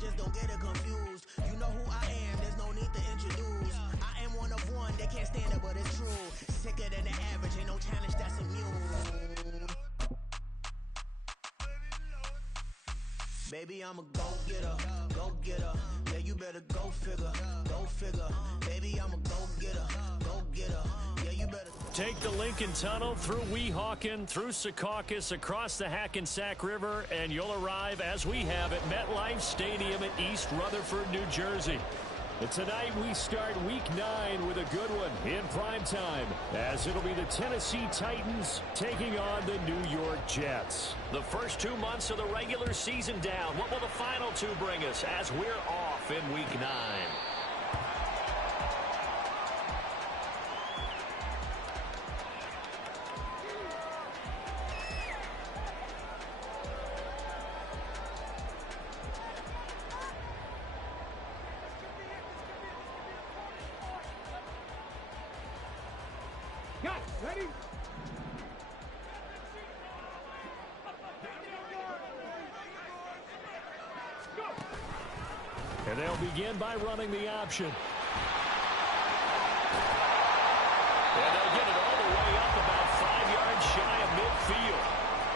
just don't get it confused. You know who I am, there's no need to introduce. I am one of one, they can't stand it, but it's true. Sicker than the average, ain't no challenge that's immune. Baby, I'm a go-getter, go-getter. Yeah, you better go figure, go figure. Baby, I'm a go-getter, go-getter. Yeah, you better. Take the Lincoln Tunnel through Weehawken, through Secaucus, across the Hackensack River, and you'll arrive, as we have, at MetLife Stadium in East Rutherford, New Jersey. But tonight we start Week 9 with a good one in prime time, as it'll be the Tennessee Titans taking on the New York Jets. The first 2 months of the regular season down. What will the final 2 bring us as we're off in Week 9? Ready? And they'll begin by running the option. And they'll get it all the way up about 5 yards shy of midfield.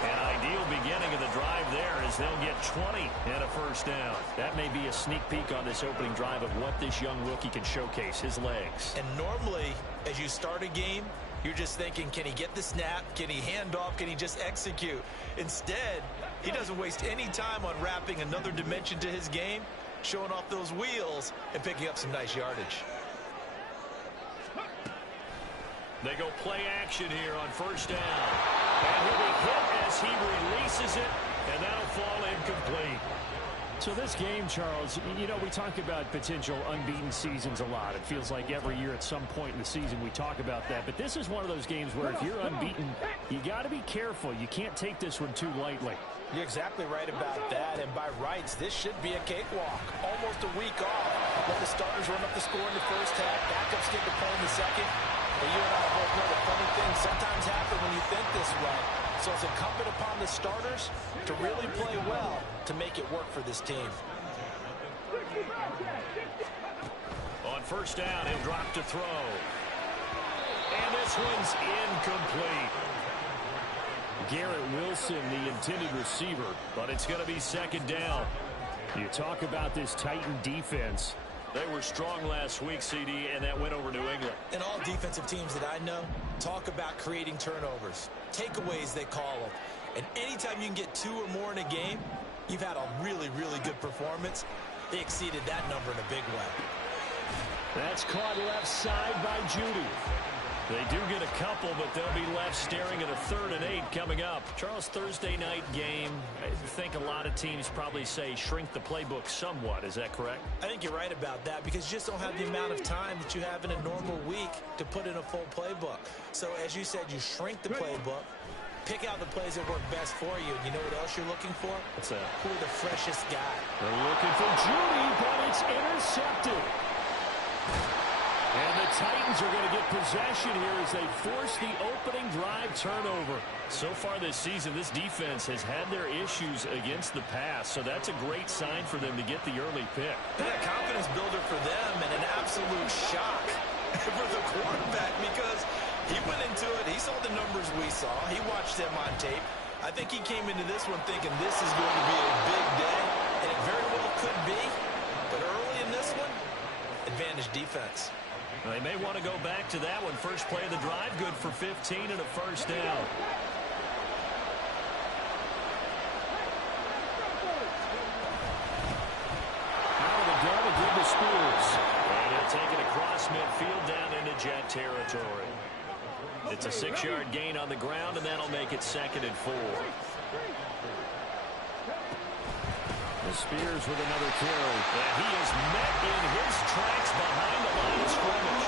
An ideal beginning of the drive there as they'll get 20 and a first down. That may be a sneak peek on this opening drive of what this young rookie can showcase, his legs. And normally, as you start a game, you're just thinking, can he get the snap? Can he hand off? Can he just execute? Instead, he doesn't waste any time on wrapping another dimension to his game, showing off those wheels, and picking up some nice yardage. They go play action here on first down. And he'll be hit as he releases it, and that'll fall incomplete. So this game, Charles, you know, we talk about potential unbeaten seasons a lot. It feels like every year at some point in the season we talk about that. But this is one of those games where if you're unbeaten, you got to be careful. You can't take this one too lightly. You're exactly right about that. And by rights, this should be a cakewalk. Almost a week off. Let the starters run up the score in the first half. Backups get the point in the second. And you and I both know the funny things sometimes happen when you think this way. So it's incumbent upon the starters to really play well to make it work for this team. On first down, he'll drop to throw. And this one's incomplete. Garrett Wilson, the intended receiver, but it's going to be second down. You talk about this Titan defense. They were strong last week, CD, and that went over New England. And all defensive teams that I know talk about creating turnovers. Takeaways, they call them. And anytime you can get 2 or more in a game, you've had a really, really good performance. They exceeded that number in a big way. That's caught left side by Judy. They do get a couple, but they'll be left staring at a 3rd and 8 coming up. Charles, Thursday night game, I think a lot of teams probably say shrink the playbook somewhat. Is that correct? I think you're right about that because you just don't have the amount of time that you have in a normal week to put in a full playbook. So as you said, you shrink the playbook, pick out the plays that work best for you. And you know what else you're looking for? What's that? Who are the freshest guy? They're looking for Judy, but it's intercepted. And the Titans are going to get possession here as they force the opening drive turnover. So far this season, this defense has had their issues against the pass, so that's a great sign for them to get the early pick. And a confidence builder for them and an absolute shock for the quarterback because he went into it. He saw the numbers we saw. He watched them on tape. I think he came into this one thinking this is going to be a big day, and it very well could be. But early in this one, advantage defense. They may want to go back to that one. First play of the drive, good for 15 and a first down. Out of the gun again to Spears. And he'll take it across midfield down into Jet territory. It's a 6-yard gain on the ground, and that'll make it 2nd and 4. Spears with another carry. And he is met in his tracks behind the line of scrimmage.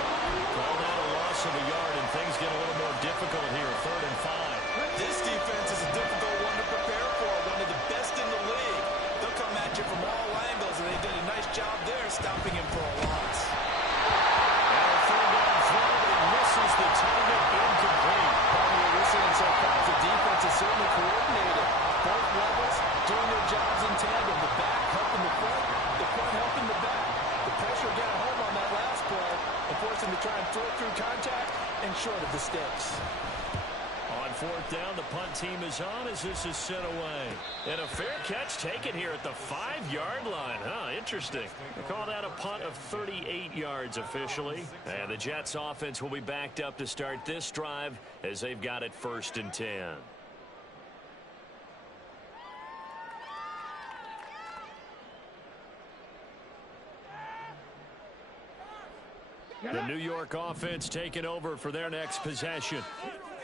Call that a loss of a yard, and things get a little more difficult here. 3rd and 5. This defense is a difficult one to prepare for. One of the best in the league. They'll come at you from all angles, and they did a nice job there stopping him for a loss. And a 3rd down throw, but he misses the target, incomplete. You're listening so far, the defense is certainly coordinated. Both levels doing their jobs in tandem. The back helping the front, throw through contact and short of the sticks. On fourth down, the punt team is on as this is sent away. And a fair catch taken here at the 5-yard line. Interesting. They call that a punt of 38 yards officially. And the Jets offense will be backed up to start this drive as they've got it 1st and 10. The New York offense taking over for their next possession.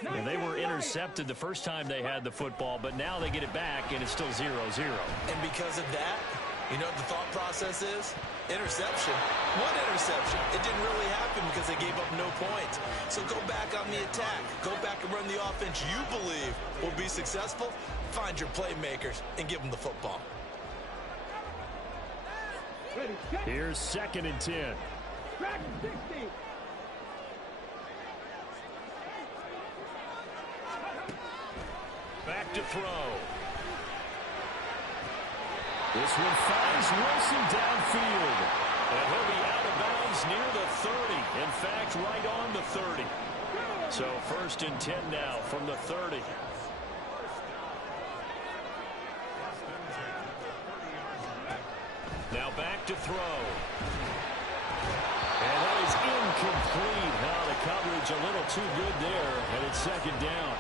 And they were intercepted the first time they had the football, but now they get it back, and it's still 0-0. And because of that, you know what the thought process is? Interception. What interception? It didn't really happen because they gave up no points. So go back on the attack. Go back and run the offense you believe will be successful. Find your playmakers and give them the football. Here's 2nd and 10. Back to throw. This one finds Wilson downfield. And he'll be out of bounds near the 30. In fact, right on the 30. So 1st and 10 now from the 30. Now back to throw. And that is incomplete. Now the coverage a little too good there, and it's 2nd down.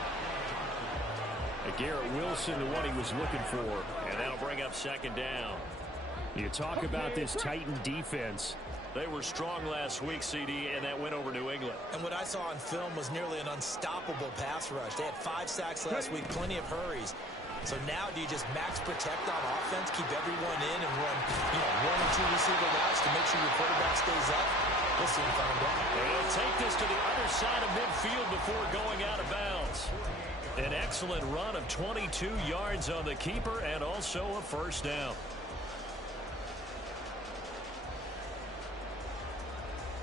Garrett Wilson, the one he was looking for, and that'll bring up 2nd down. You talk about this Titan defense. They were strong last week, CD, and that went over New England. And what I saw on film was nearly an unstoppable pass rush. They had 5 sacks last week, plenty of hurries. So now do you just max protect on offense, keep everyone in, and run 1 or 2 receiver routes to make sure your quarterback stays up? We'll soon find out. They'll take this to the other side of midfield before going out of bounds. An excellent run of 22 yards on the keeper and also a 1st down.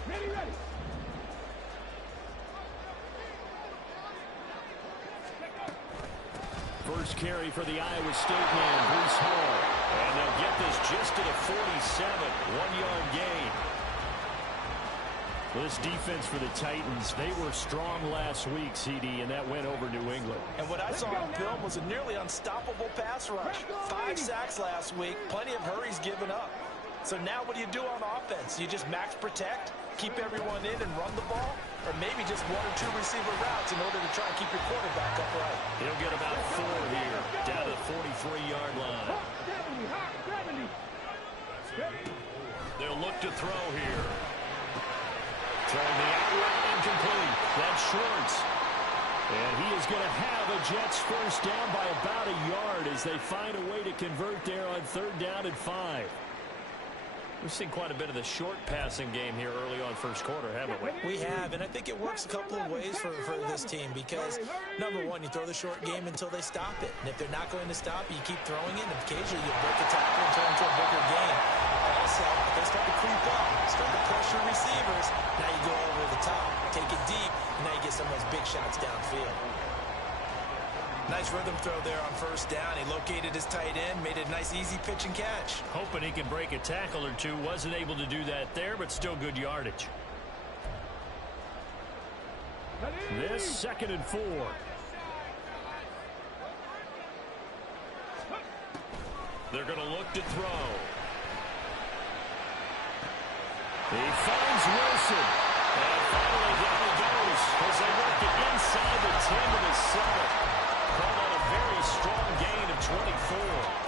Ready. First carry for the Iowa State man, Bruce Hall. And they'll get this just to the 47, 1-yard gain. This defense for the Titans, they were strong last week, CD, and that went over New England. And what I saw on film was a nearly unstoppable pass rush. 5 sacks last week, plenty of hurries given up. So now what do you do on offense? You just max protect, keep everyone in and run the ball? Or maybe just 1 or 2 receiver routes in order to try and keep your quarterback upright? He'll get about 4 here, down to the 43-yard line. They'll look to throw here. Throwing the out route incomplete. That's Schwartz. And he is going to have a Jets 1st down by about a yard as they find a way to convert there on 3rd down and 5. We've seen quite a bit of the short passing game here early on 1st quarter, haven't we? We have, and I think it works a couple of ways for this team because, number one, you throw the short game until they stop it. And if they're not going to stop, you keep throwing it, and occasionally you break a tackle and turn into a bigger game. Also, if they start to creep up, start to pressure receivers, now you go over the top, take it deep, and now you get some of those big shots downfield. Nice rhythm throw there on 1st down. He located his tight end, made a nice easy pitch and catch. Hoping he can break a tackle or two. Wasn't able to do that there, but still good yardage. This 2nd and 4. They're going to look to throw. He finds Wilson. And finally down he goes as they work it inside the 10 to the 7. Called on a very strong gain of 24.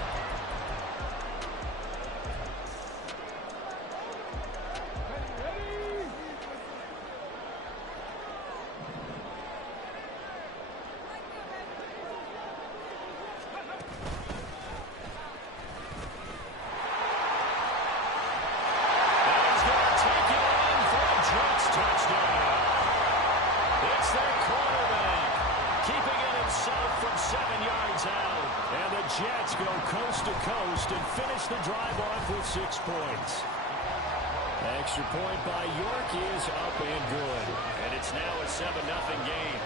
Jets go coast to coast and finish the drive off with 6 points. Extra point by York is up and good. And it's now a 7-0 game.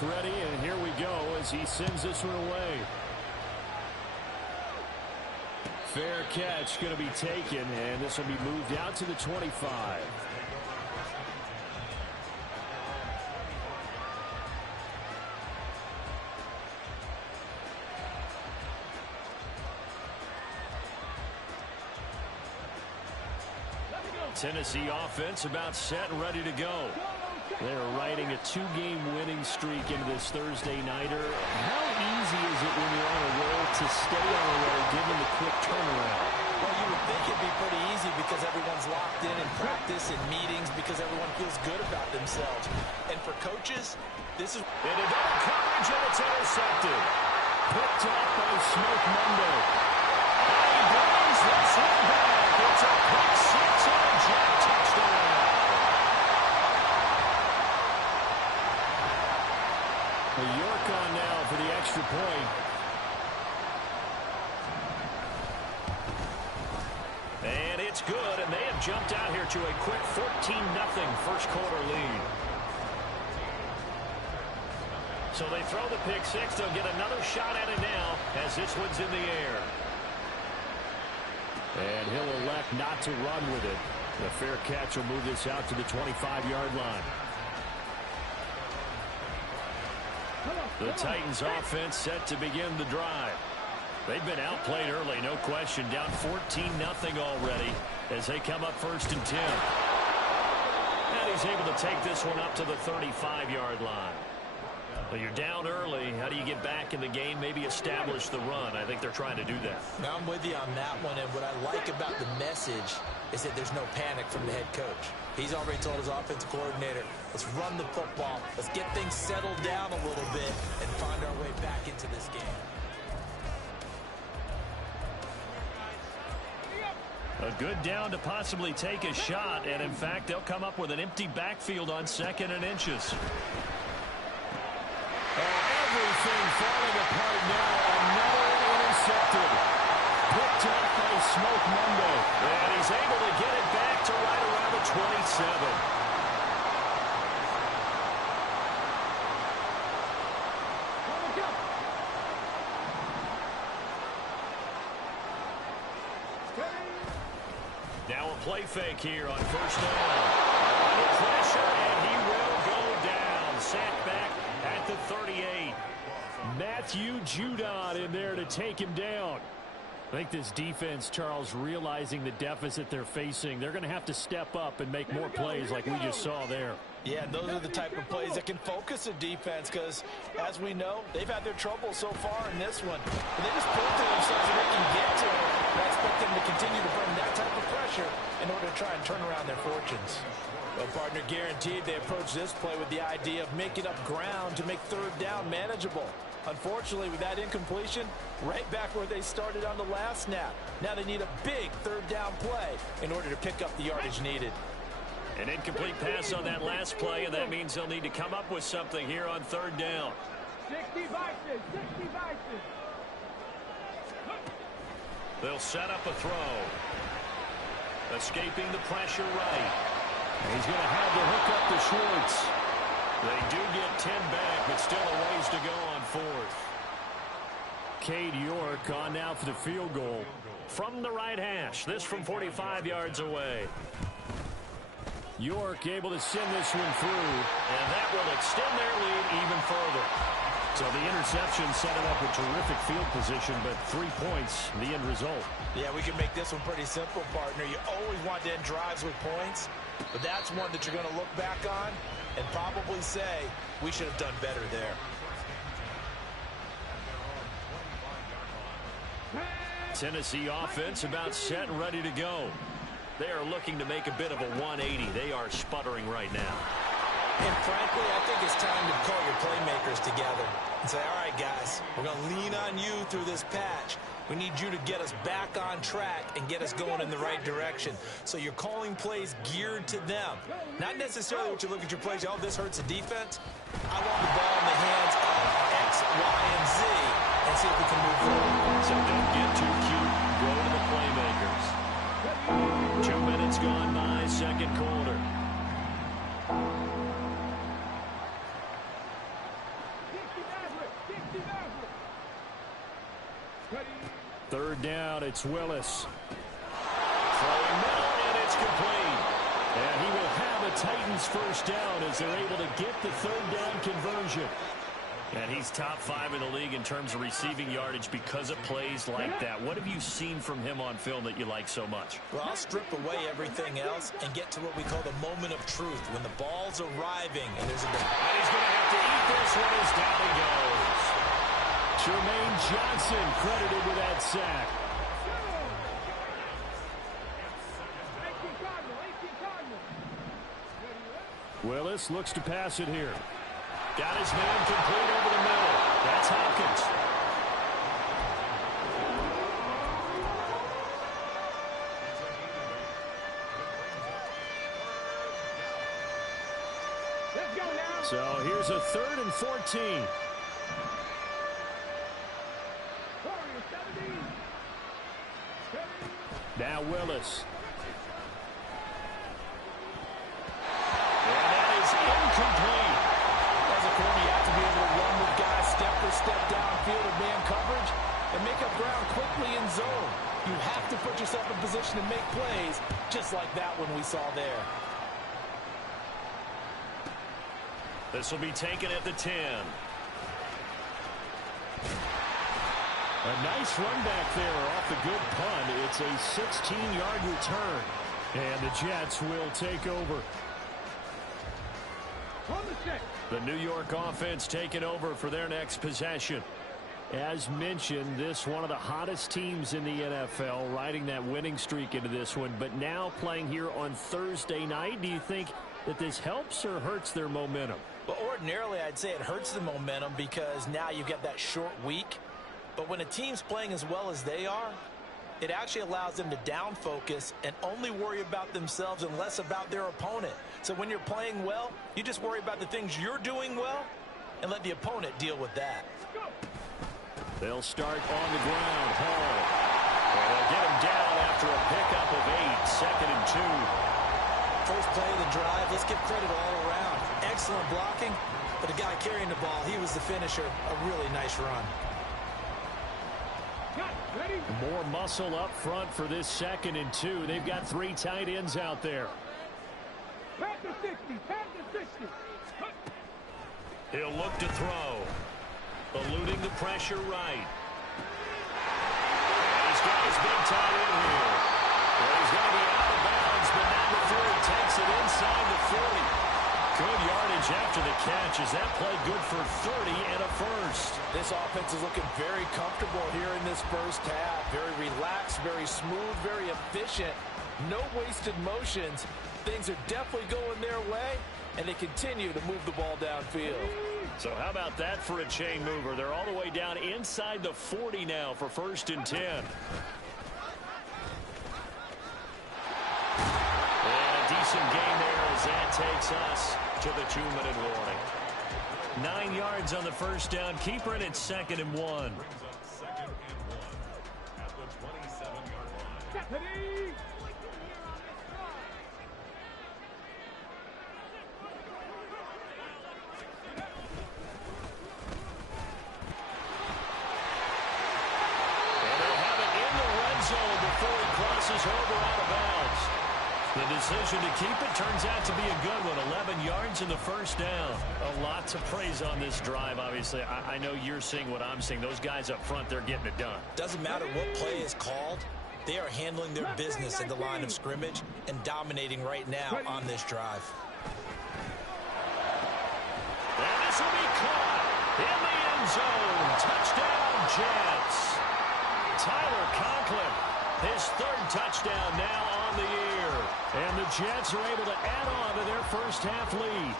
back ready, and here we go as he sends this one away. Fair catch going to be taken, and this will be moved out to the 25. Tennessee offense about set and ready to go. They're riding a 2-game winning streak into this Thursday nighter. How easy is it when you're on a roll to stay on a roll given the quick turnaround? Well, you would think it'd be pretty easy because everyone's locked in practice and meetings because everyone feels good about themselves. And for coaches, this is... Into double coverage, and it's intercepted. Picked up by Smoke Monday. And he brings this one back. It's a pick six and a jet touchdown. York on now for the extra point. And it's good, and they have jumped out here to a quick 14-0 first quarter lead. So they throw the pick six. They'll get another shot at it now as this one's in the air. And he'll elect not to run with it. The fair catch will move this out to the 25-yard line. The Titans offense set to begin the drive. They've been outplayed early, no question. Down 14-0 already as they come up 1st and 10. And he's able to take this one up to the 35-yard line. Well, you're down early. How do you get back in the game, maybe establish the run? I think they're trying to do that. Now, I'm with you on that one, and what I like about the message is that there's no panic from the head coach. He's already told his offensive coordinator, let's run the football, let's get things settled down a little bit, and find our way back into this game. A good down to possibly take a shot, and in fact, they'll come up with an empty backfield on 2nd and inches. Everything falling apart now. Another intercepted. Picked up by Smoke Monday. And he's able to get it back to right around the 27. Now a play fake here on 1st down. Under pressure, and he will go down. Sacked back at the 38. Matthew Judon in there to take him down. I think this defense, Charles, realizing the deficit they're facing, they're going to have to step up and make more plays like we just saw there. Yeah, and those are the type of plays that can focus a defense because, as we know, they've had their trouble so far in this one. But they just prove to themselves that they can get to it. And I expect them to continue to bring that type of pressure in order to try and turn around their fortunes. Well, partner, guaranteed they approach this play with the idea of making up ground to make 3rd down manageable. Unfortunately, with that incompletion, right back where they started on the last snap. Now they need a big 3rd down play in order to pick up the yardage needed. An incomplete pass on that last play, and that means they'll need to come up with something here on 3rd down. 60 Vikings, 60 Vikings. They'll set up a throw. Escaping the pressure right. And he's going to have to hook up to Schwartz. They do get 10 back, but still a ways to go on 4th. Cade York on now for the field goal from the right hash. This from 45 yards away. York able to send this one through, and that will extend their lead even further. So the interception set it up with terrific field position, but 3 points, the end result. Yeah, we can make this one pretty simple, partner. You always want to end drives with points, but that's one that you're going to look back on and probably say, we should have done better there. Tennessee offense about set and ready to go. They are looking to make a bit of a 180. They are sputtering right now. And frankly, I think it's time to call your playmakers together and say, all right, guys, we're going to lean on you through this patch. We need you to get us back on track and get us going in the right direction. So you're calling plays geared to them. Not necessarily what you look at your plays, oh, this hurts the defense. I want the ball in the hands of X, Y, and Z and see if we can move forward. So don't get too cute. Go to the playmakers. 2 minutes gone by, 2nd quarter. Third down, it's Willis. Throwing middle, and it's complete. And he will have a Titans first down as they're able to get the third down conversion. And he's top 5 in the league in terms of receiving yardage because of plays like that. What have you seen from him on film that you like so much? Well, I'll strip away everything else and get to what we call the moment of truth, when the ball's arriving and there's a... And he's going to have to eat this one as down he goes. Jermaine Johnson credited with that sack. Willis looks to pass it here. Got his man complete over the middle. That's Hopkins. Let's go now. So here's a 3rd and 14. Now Willis. And that is incomplete. As a corner, you have to be able to run with guys step for step downfield of man coverage and make up ground quickly in zone. You have to put yourself in position to make plays, just like that one we saw there. This will be taken at the 10. A nice run back there off the good punt. It's a 16-yard return. And the Jets will take over. The New York offense taking over for their next possession. As mentioned, this one of the hottest teams in the NFL, riding that winning streak into this one, but now playing here on Thursday night. Do you think that this helps or hurts their momentum? Well, ordinarily, I'd say it hurts the momentum because now you get that short week. But when a team's playing as well as they are, it actually allows them to down focus and only worry about themselves and less about their opponent. So when you're playing well, you just worry about the things you're doing well and let the opponent deal with that. They'll start on the ground. Hall. And they'll get him down after a pickup of 8. 2nd and 2. First play of the drive, let's give credit all around. Excellent blocking, but the guy carrying the ball, he was the finisher. A really nice run. More muscle up front for this 2nd and 2. They've got 3 tight ends out there. Pass to 60. Pass to 60. He'll look to throw. Eluding the pressure right. And he's got his big tight end here. Well, he's going to be out of bounds, but not before he takes it inside the 40. Good yardage after the catch. Is that play good for 30 and a first? This offense is looking very comfortable here in this first half. Very relaxed, very smooth, very efficient. No wasted motions. Things are definitely going their way, and they continue to move the ball downfield. So how about that for a chain mover? They're all the way down inside the 40 now for 1st and 10. And a decent gain there as that takes us to the 2-minute warning. 9 yards on the first down. Keeper, and it's 2nd and 1. Over out of bounds. The decision to keep it turns out to be a good one. 11 yards in the first down. A lot to praise on this drive, obviously. I know you're seeing what I'm seeing. Those guys up front, they're getting it done. Doesn't matter what play is called. They are handling their business at the line of scrimmage and dominating right now on this drive. And this will be caught in the end zone. Touchdown, Jets. Tyler Conklin. His 3rd touchdown now on the year. And the Jets are able to add on to their first half lead.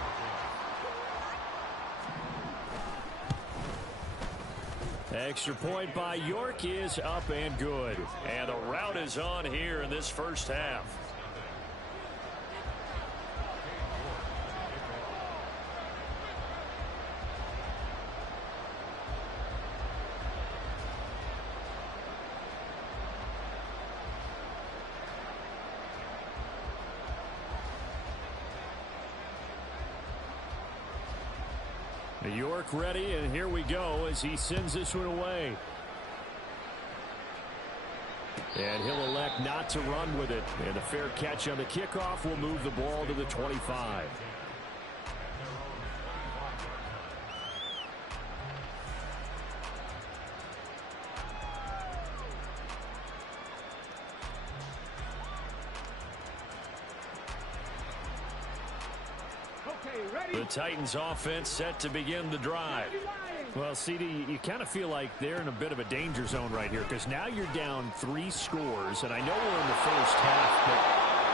Extra point by York is up and good. And the route is on here in this first half. York ready, and here we go as he sends this one away. And he'll elect not to run with it. And a fair catch on the kickoff will move the ball to the 25. The Titans offense set to begin the drive. Well, CD, you kind of feel like they're in a bit of a danger zone right here because now you're down 3 scores, and I know we're in the first half, but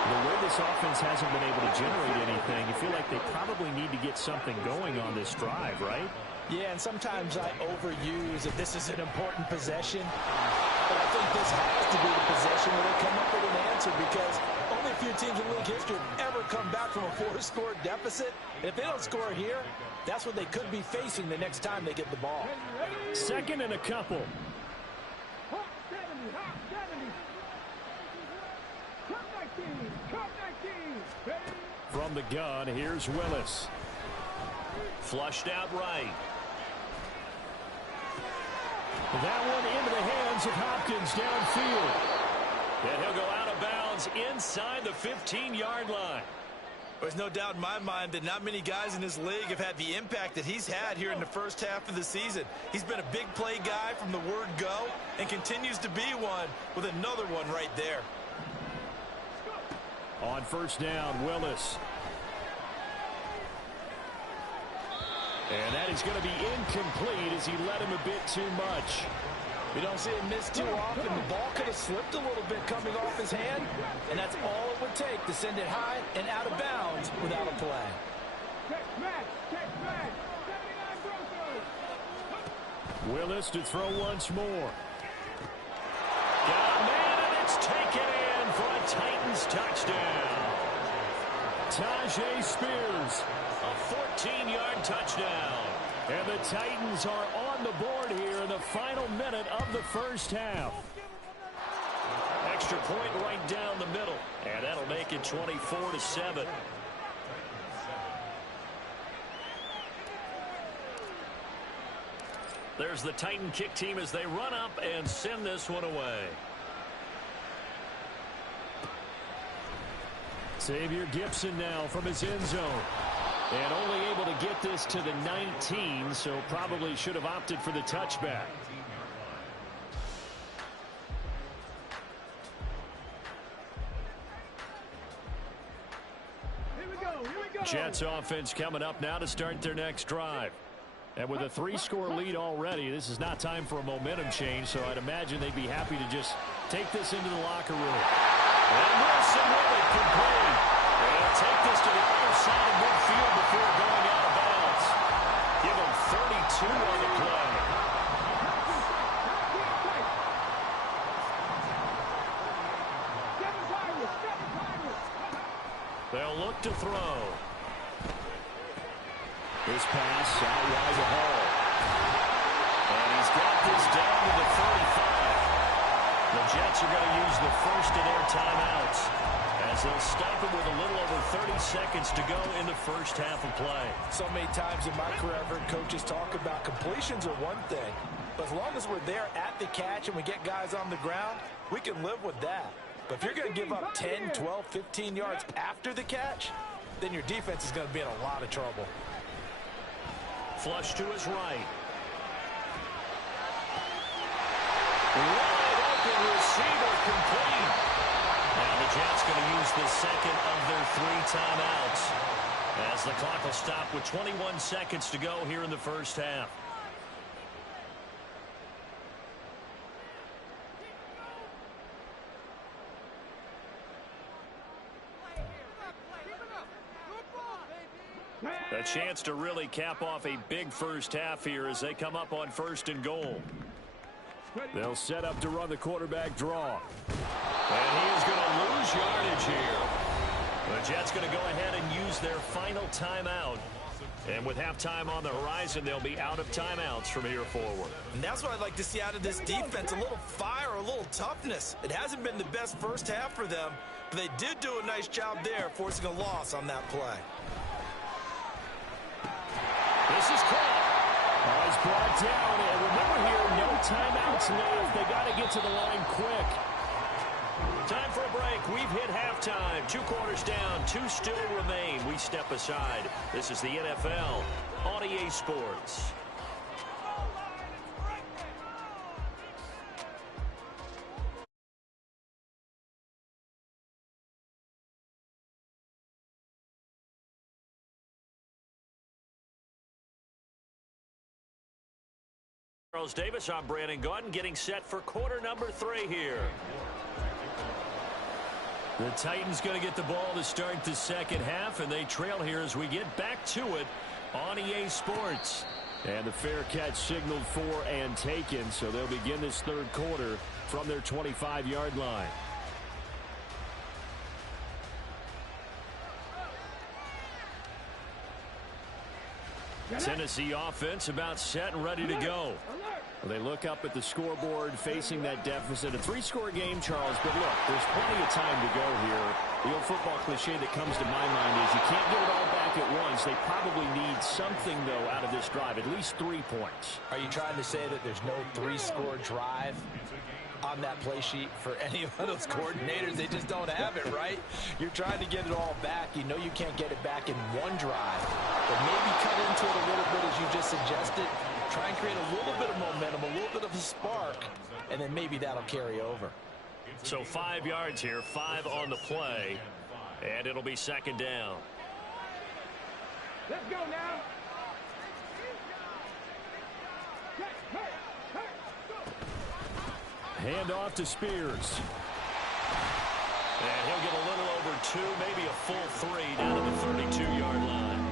the way this offense hasn't been able to generate anything, you feel like they probably need to get something going on this drive, right? Yeah, and sometimes I overuse that this is an important possession, but I think this has to be the possession where they come up with an answer because only a few teams in league history have ever come back from a 4-score deficit. And if they don't score here, that's what they could be facing the next time they get the ball. Second and a couple. Hot 70, hot 70. Cut 19, cut 19. Ready? From the gun, here's Willis. Flushed out right. That one into the hands of Hopkins downfield. And he'll go out of bounds inside the 15-yard line. There's no doubt in my mind that not many guys in this league have had the impact that he's had here in the first half of the season. He's been a big play guy from the word go and continues to be one with another one right there. On first down, Willis. And that is going to be incomplete as he led him a bit too much. We don't see him miss too often. The ball could have slipped a little bit coming off his hand, and that's all it would take to send it high and out of bounds without a play. Check back. 79 Broncos. Willis to throw once more. Got a man, and it's taken in for a Titans touchdown. Tajay Spears. A 14-yard touchdown. And the Titans are on the board here in the final minute of the first half. Extra point right down the middle. And that'll make it 24-7. There's the Titan kick team as they run up and send this one away. Xavier Gipson now from his end zone. And only able to get this to the 19, so probably should have opted for the touchback. Here we go. Jets offense coming up now to start their next drive. And with a 3-score lead already, this is not time for a momentum change, so I'd imagine they'd be happy to just take this into the locker room. And Wilson with it complete. They'll take this to the other side of midfield before going out of bounds. Give him 32 on the play. They'll look to throw. This pass out wide to Hall. And he's got this down to the 35. The Jets are going to use the first of their timeouts as they'll stop it with a little over 30 seconds to go in the first half of play. So many times in my career, I've heard coaches talk about completions are one thing, but as long as we're there at the catch and we get guys on the ground, we can live with that. But if you're going to give up 10, 12, 15 yards after the catch, then your defense is going to be in a lot of trouble. Flush to his right. Wide open receiver complete. Now the Jets going to use the second of their 3 timeouts as the clock will stop with 21 seconds to go here in the first half. A chance to really cap off a big first half here as they come up on 1st and goal. They'll set up to run the quarterback draw. And he is going to lose yardage here. The Jets going to go ahead and use their final timeout. And with halftime on the horizon, they'll be out of timeouts from here forward. And that's what I'd like to see out of this defense, a little fire, a little toughness. It hasn't been the best first half for them, but they did do a nice job there, forcing a loss on that play. This is caught. He's brought down. And remember here, no timeouts left. They got to get to the line quick. We've hit halftime. 2 quarters down. 2 still remain. We step aside. This is the NFL on EA Sports. Charles Davis, I'm Brandon Gaudin, getting set for quarter number 3 here. The Titans going to get the ball to start the second half, and they trail here as we get back to it on EA Sports. And the fair catch signaled for and taken, so they'll begin this third quarter from their 25-yard line. Tennessee offense about set and ready to go. They look up at the scoreboard facing that deficit. A 3-score game, Charles, but look, there's plenty of time to go here. The old football cliche that comes to my mind is you can't get it all back at once. They probably need something, though, out of this drive, at least 3 points. Are you trying to say that there's no 3-score drive on that play sheet for any of those coordinators? They just don't have it, right? You're trying to get it all back. You know you can't get it back in one drive, but maybe cut into it a little bit as you just suggested. Try and create a little bit of momentum, a little bit of a spark, and then maybe that'll carry over. So 5 yards here, 5 on the play, and it'll be second down. Let's go now. Hand off to Spears. And he'll get a little over 2, maybe a full 3 down to the 32-yard line.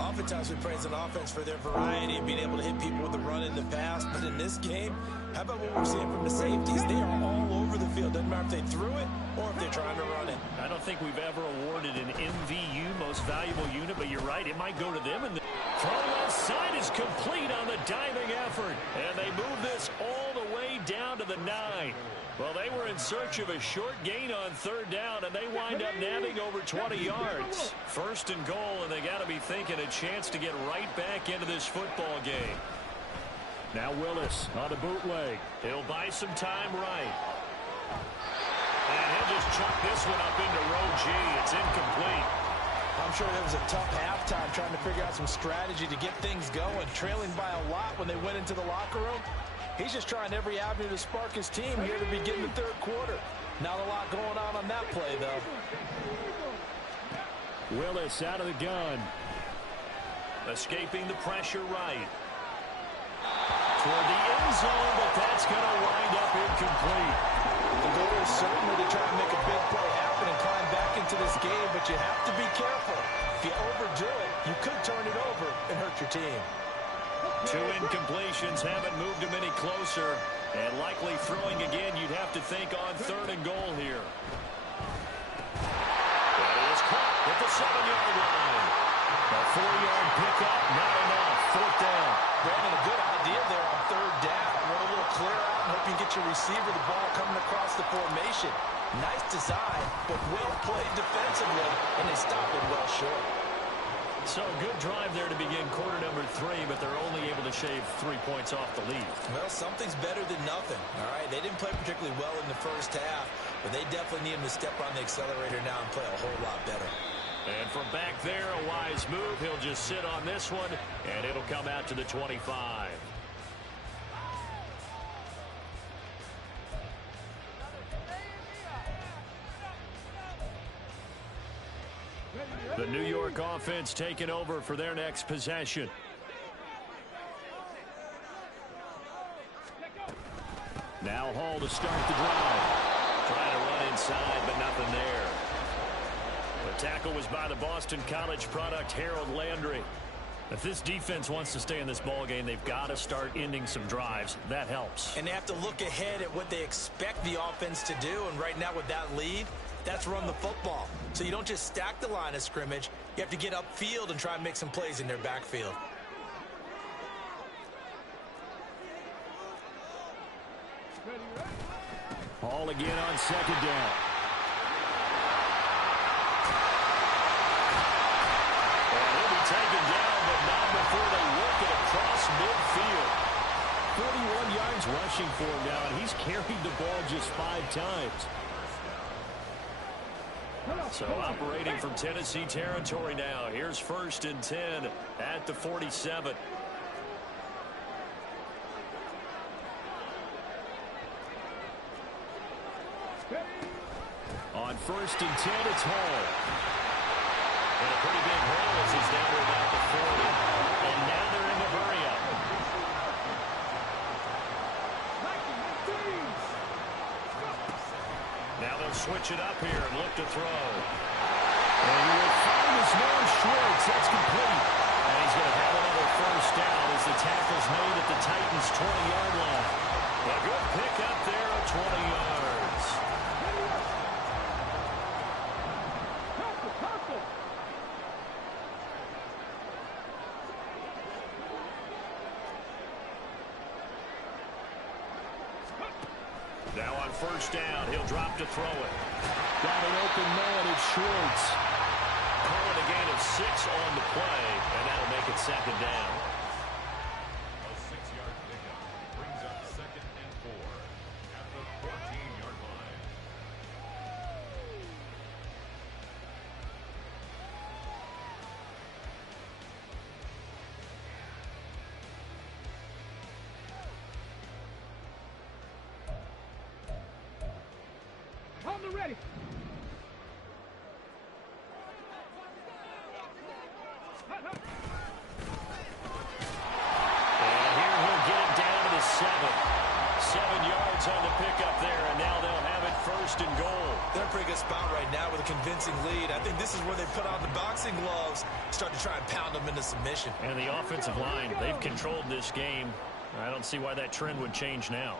Oftentimes we praise an offense for their variety of being able to hit people with the run in the pass, but in this game, how about what we're seeing from the safeties? They are all over the field. Doesn't matter if they threw it or if they're trying to run it. I don't think we've ever awarded an MVU, most valuable unit, but you're right, it might go to them. And the throw left side is complete on the diving effort, and they move this all the way down to the 9. Well, they were in search of a short gain on third down, and they wind up nabbing over 20 yards. First and goal, and they got to be thinking a chance to get right back into this football game. Now Willis on a bootleg. He'll buy some time right. And he'll just chuck this one up into row G. It's incomplete. I'm sure it was a tough halftime trying to figure out some strategy to get things going, trailing by a lot when they went into the locker room. He's just trying every avenue to spark his team here to begin the third quarter. Not a lot going on that play, though. Willis out of the gun. Escaping the pressure right. Toward the end zone, but that's going to wind up incomplete. The goal is certainly to try and make a big play happen and climb back into this game, but you have to be careful. If you overdo it, you could turn it over and hurt your team. 2 incompletions haven't moved him any closer, and likely throwing again, you'd have to think on third and goal here. That is caught at the 7-yard line. A 4-yard pickup, not enough. Fourth down. Brandon, a good idea there on third down. Want a little clear out and hope you get your receiver the ball coming across the formation. Nice design, but well played defensively, and they stop it well short. So a good drive there to begin quarter number 3, but they're only able to shave 3 points off the lead. Well, something's better than nothing, all right? They didn't play particularly well in the first half, but they definitely need him to step on the accelerator now and play a whole lot better. And from back there, a wise move. He'll just sit on this one, and it'll come out to the 25. The New York offense taking over for their next possession. Now Hall to start the drive. Trying to run inside, but nothing there. The tackle was by the Boston College product, Harold Landry. If this defense wants to stay in this ball game, they've got to start ending some drives. That helps. And they have to look ahead at what they expect the offense to do, and right now with that lead, that's run the football. So you don't just stack the line of scrimmage. You have to get upfield and try and make some plays in their backfield. Hall again on second down. And he'll be taken down, but not before they work it across midfield. 41 yards rushing for him now, and he's carried the ball just 5 times. So operating from Tennessee territory now. Here's 1st and 10 at the 47. On 1st and 10, it's Hall. And a pretty big hole as he's down to about the 40. And now they're in the hurry-up. Now they'll switch it up here and look to throw. And you will find his man Schwartz. That's complete. And he's going to have another 1st down as the tackle's made at the Titans' 20-yard line. A good pick up there at 20 yards. Now on 1st down, he'll drop to throw it. Got an open man, it's Schwartz. Call it a gain of 6 on the play, and that'll make it 2nd down. A 6-yard pickup brings up 2nd and 4 at the 14-yard line. On the ready. And here he'll get it down to the 7. 7 yards on the pickup there, and now they'll have it 1st and goal. They're in a pretty good spot right now with a convincing lead. I think this is where they put on the boxing gloves, start to try and pound them into submission. And the offensive line, they've controlled this game. I don't see why that trend would change now.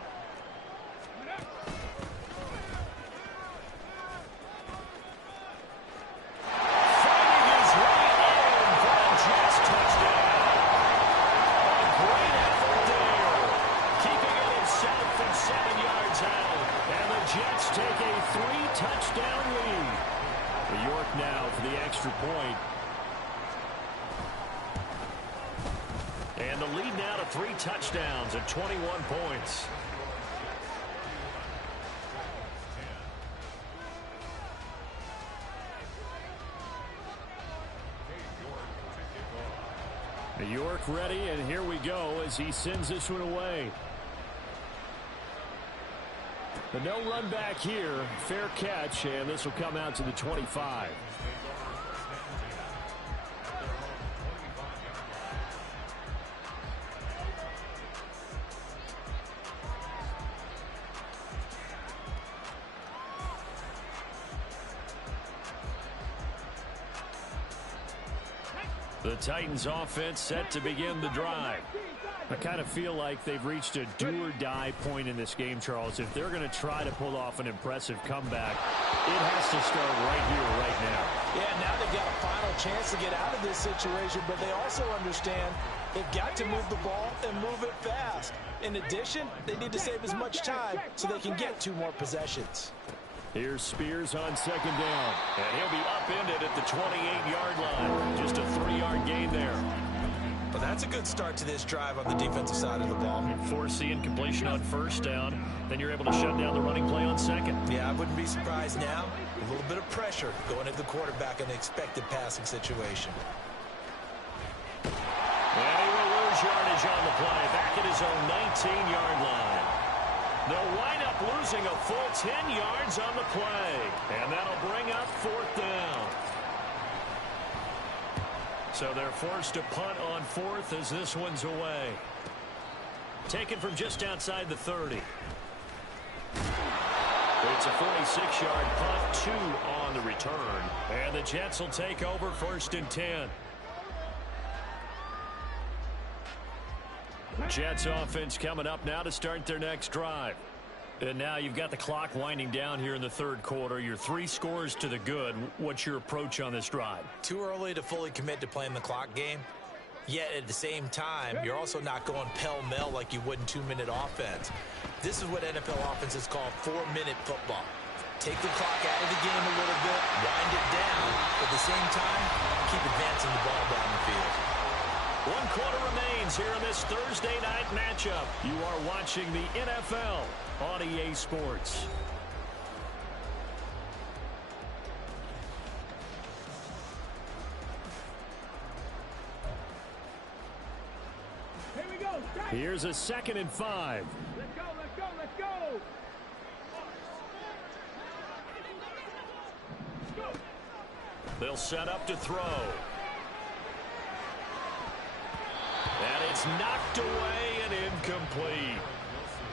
Now for the extra point. And the lead now to 3 touchdowns at 21 points. York ready, and here we go as he sends this one away. But no run back here. Fair catch, and this will come out to the 25. The Titans offense set to begin the drive. I kind of feel like they've reached a do-or-die point in this game, Charles. If they're going to try to pull off an impressive comeback, it has to start right here, right now. Yeah, now they've got a final chance to get out of this situation, but they also understand they've got to move the ball and move it fast. In addition, they need to save as much time so they can get 2 more possessions. Here's Spears on 2nd down, and he'll be upended at the 28-yard line. Just a 3-yard gain there. But that's a good start to this drive on the defensive side of the ball. Forcing incompletion on 1st down, then you're able to shut down the running play on 2nd. Yeah, I wouldn't be surprised now. A little bit of pressure going at the quarterback in an expected passing situation. And he will lose yardage on the play, back at his own 19-yard line. They'll wind up losing a full 10 yards on the play, and that'll bring up 4th down. So they're forced to punt on 4th as this one's away. Taken from just outside the 30. It's a 46-yard punt, 2 on the return. And the Jets will take over 1st and 10. Jets offense coming up now to start their next drive. And now you've got the clock winding down here in the 3rd quarter. You're 3 scores to the good. What's your approach on this drive? Too early to fully commit to playing the clock game. Yet at the same time, you're also not going pell-mell like you would in 2-minute offense. This is what NFL offenses call 4-minute football. Take the clock out of the game a little bit, wind it down, but at the same time, keep advancing the ball down the field. 1 quarter remains here in this Thursday night matchup. You are watching the NFL on EA Sports. Here's a 2nd and 5. Let's go, let's go, let's go. They'll set up to throw. And it's knocked away and incomplete.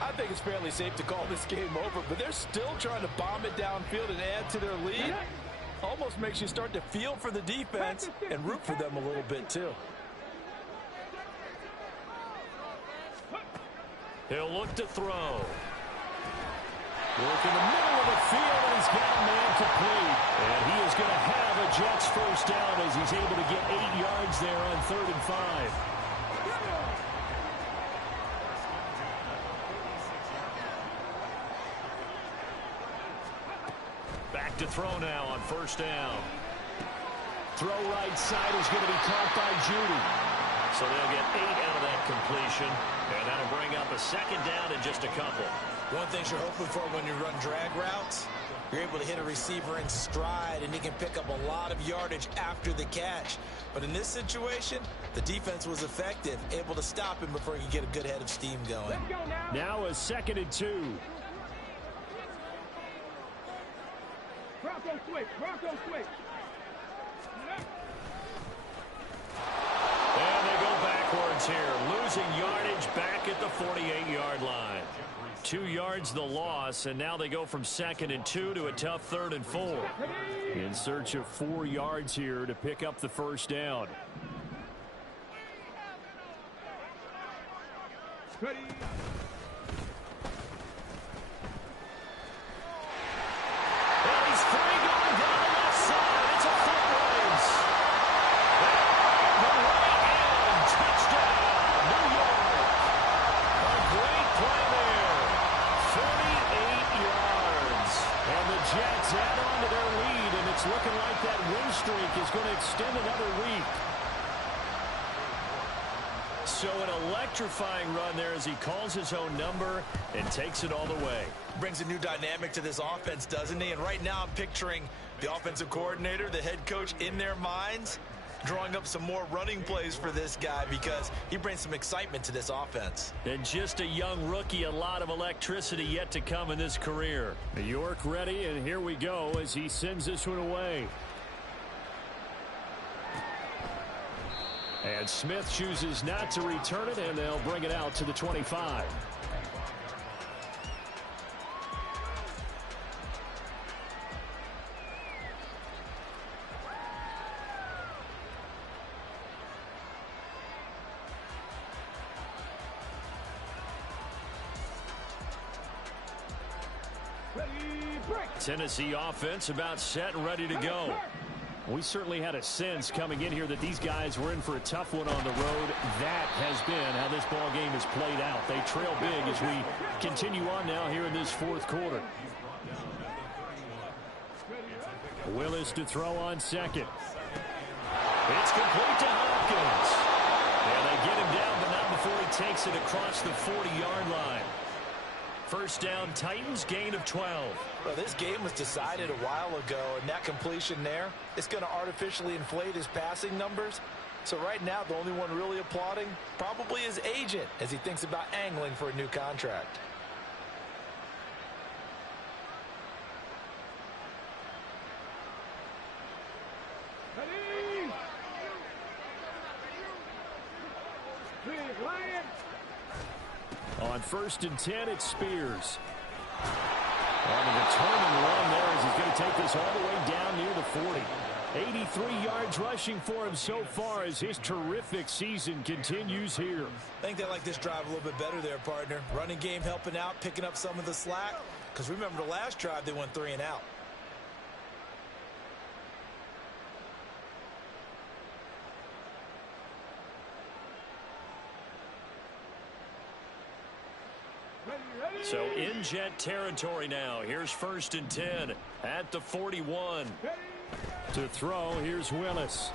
I think it's fairly safe to call this game over, but they're still trying to bomb it downfield and add to their lead. Almost makes you start to feel for the defense and root for them a little bit, too. He'll look to throw. Work in the middle of the field, and he's got a man complete. And he is going to have a Jets first down as he's able to get 8 yards there on 3rd and 5. Back to throw now on 1st down. Throw right side is going to be caught by Judy. So they'll get 8 out of that completion, and that'll bring up a 2nd down in just a couple. One thing you're hoping for when you run drag routes, you're able to hit a receiver in stride, and he can pick up a lot of yardage after the catch. But in this situation, the defense was effective, able to stop him before he could get a good head of steam going. Let's go now. Now a 2nd and 2. Bronco switch, Bronco switch. And they go backwards here, losing yardage back at the 48-yard line. 2 yards the loss, and now they go from 2nd and 2 to a tough 3rd and 4. In search of 4 yards here to pick up the first down. Ready. And he's free going down the left side. It's a foot race. The right end, touchdown, New York. A great play there. 48 yards. And the Jets add on to their lead, and it's looking like that win streak is going to extend another week. So an electrifying run there as he calls his own number and takes it all the way. Brings a new dynamic to this offense, doesn't he? And right now I'm picturing the offensive coordinator, the head coach in their minds, drawing up some more running plays for this guy because he brings some excitement to this offense. And just a young rookie, a lot of electricity yet to come in this career. New York ready, and here we go as he sends this one away. And Smith chooses not to return it, and they'll bring it out to the 25. Tennessee offense about set and ready to go. We certainly had a sense coming in here that these guys were in for a tough one on the road. That has been how this ball game has played out. They trail big as we continue on now here in this 4th quarter. Willis to throw on 2nd. It's complete to Hopkins. And they get him down, but not before he takes it across the 40-yard line. First down, Titans, gain of 12. Well, this game was decided a while ago, and that completion there, it's going to artificially inflate his passing numbers. So right now, the only one really applauding probably his agent as he thinks about angling for a new contract. On 1st and 10, it's Spears. On the returning run there as he's going to take this all the way down near the 40. 83 yards rushing for him so far as his terrific season continues here. I think they like this drive a little bit better there, partner. Running game helping out, picking up some of the slack. Because remember the last drive, they went 3 and out. So in Jet territory now. Here's 1st and 10 at the 41. To throw, here's Willis.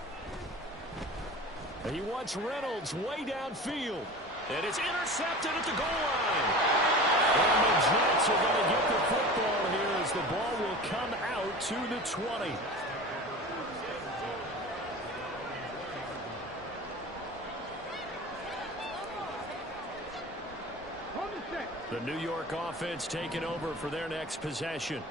He wants Reynolds way downfield. And it's intercepted at the goal line. And the Jets are going to get the football here as the ball will come out to the 20. The New York offense taking over for their next possession.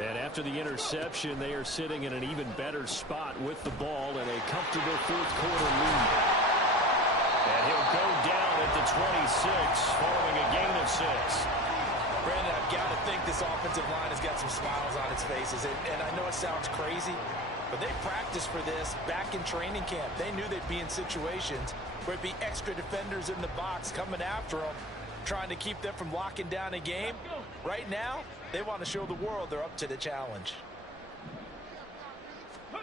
And after the interception, they are sitting in an even better spot with the ball in a comfortable fourth-quarter lead. And he'll go down at the 26 following a gain of 6. Brandon, I've got to think this offensive line has got some smiles on its faces. And I know it sounds crazy, but they practiced for this back in training camp. They knew they'd be in situations where it'd be extra defenders in the box coming after them, trying to keep them from locking down a game. Right now, they want to show the world they're up to the challenge. And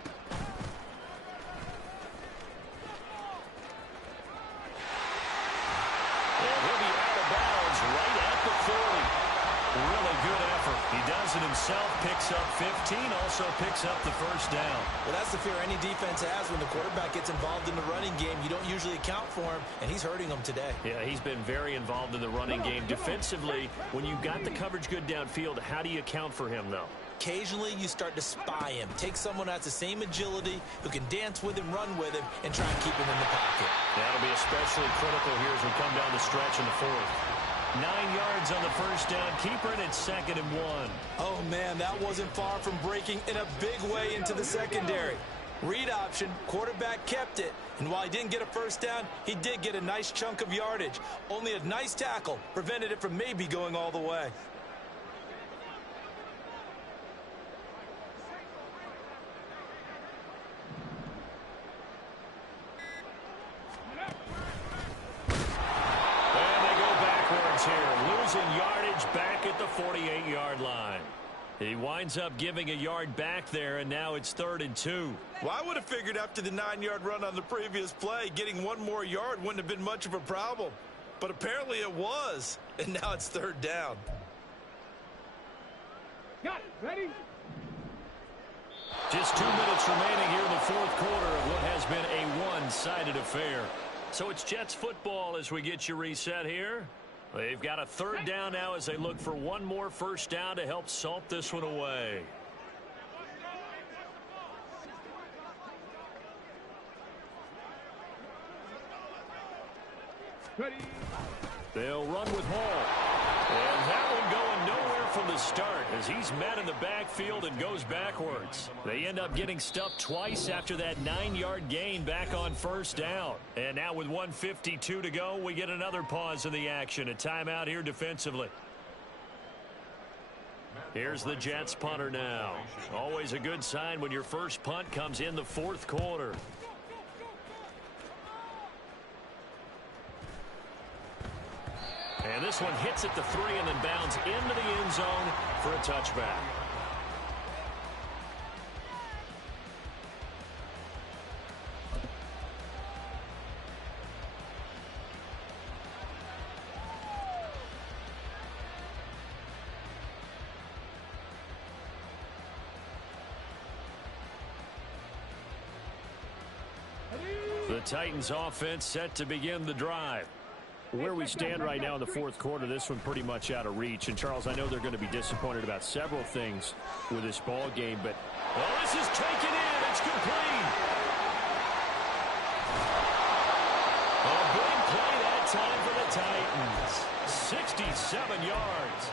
he'll be out of bounds right at the 40. Really good effort. He does it himself, picks up 15, also picks up the first down. Well, that's the fear any defense has when the quarterback gets involved in the running game. You don't usually account for him, and he's hurting them today. Yeah, he's been very involved in the running game. Defensively, when you've got the coverage good downfield, how do you account for him, though? Occasionally, you start to spy him. Take someone who has the same agility, who can dance with him, run with him, and try and keep him in the pocket. That'll be especially critical here as we come down the stretch in the fourth. 9 yards on the first down. Keeper, and it's 2nd and 1. Oh, man, that wasn't far from breaking in a big way into the secondary. Read option, quarterback kept it, and while he didn't get a first down, he did get a nice chunk of yardage. Only a nice tackle prevented it from maybe going all the way. Yardage back at the 48-yard line. He winds up giving a yard back there, and now it's 3rd and 2. Well, I would have figured after the 9-yard run on the previous play, getting one more yard wouldn't have been much of a problem. But apparently it was, and now it's 3rd down. Got it. Ready? Just 2 minutes remaining here in the fourth quarter of what has been a one-sided affair. So it's Jets football as we get you reset here. They've got a 3rd down now as they look for one more first down to help salt this one away. Ready? They'll run with Hall. And that one going nowhere from the start as he's met in the backfield and goes backwards. They end up getting stuffed twice after that 9-yard gain back on first down. And now with 1:52 to go, we get another pause in the action. A timeout here defensively. Here's the Jets punter now. Always a good sign when your first punt comes in the fourth quarter. And this one hits at the 3 and then bounds into the end zone for a touchback. The Titans offense set to begin the drive. Where we stand right now in the fourth quarter, this one pretty much out of reach. And, Charles, I know they're going to be disappointed about several things with this ball game, but this is taken in. It's complete. A big play that time for the Titans. 67 yards.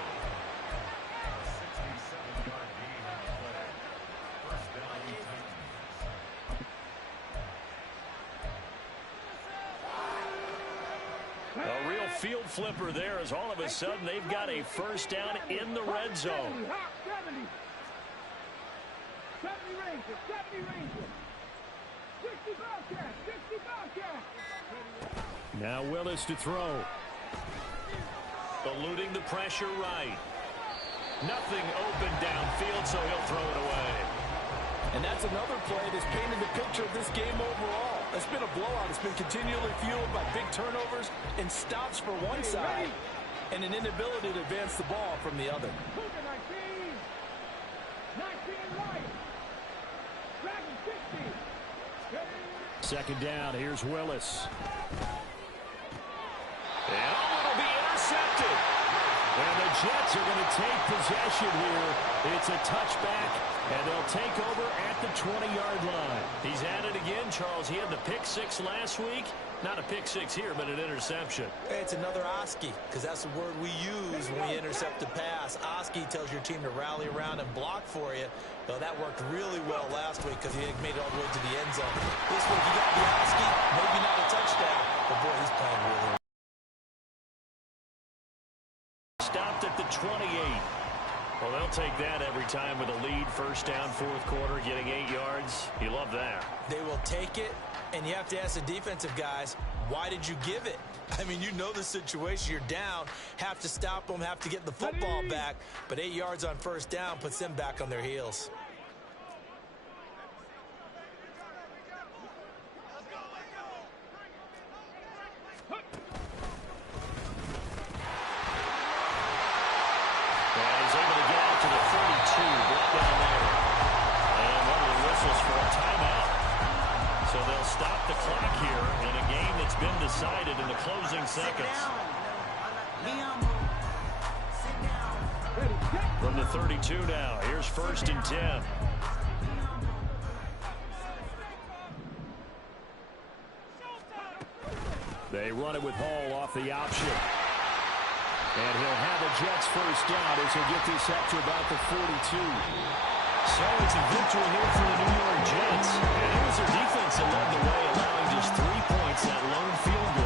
A real field flipper there as all of a sudden they've got a first down in the red zone. 70 Rangers, 70 Rangers. 60 Bobcats, 60 Bobcats. Now Willis to throw. Eluding the pressure right. Nothing open downfield, so he'll throw it away. And that's another play that's painted the picture of this game overall. It's been a blowout. It's been continually fueled by big turnovers and stops for one side and an inability to advance the ball from the other. 19 right. Dragon 60. Second down, here's Willis. And it'll be intercepted. And the Jets are going to take possession here. It's a touchback, and they'll take over at the 20-yard line. He's at it again, Charles. He had the pick six last week. Not a pick six here, but an interception. It's another Oski, because that's the word we use when we intercept a pass. Oski tells your team to rally around and block for you. Well, that worked really well last week because he made it all the way to the end zone. This week he got the Oski, maybe not a touchdown, but boy, he's playing really well. Stopped at the 28. Well, they'll take that every time with a lead. First down, fourth quarter, getting 8 yards. You love that. They will take it, and you have to ask the defensive guys, why did you give it? I mean, you know the situation. You're down, have to stop them, have to get the football back, but 8 yards on first down puts them back on their heels. Stop the clock here in a game that's been decided in the closing seconds. From the 32 now, here's 1st and 10. They run it with Hall off the option. And he'll have a Jets first down as he'll get this up to about the 42. So it's a victory here for the New York Jets. And it was their defense that led the way, allowing just 3 points, that lone field goal.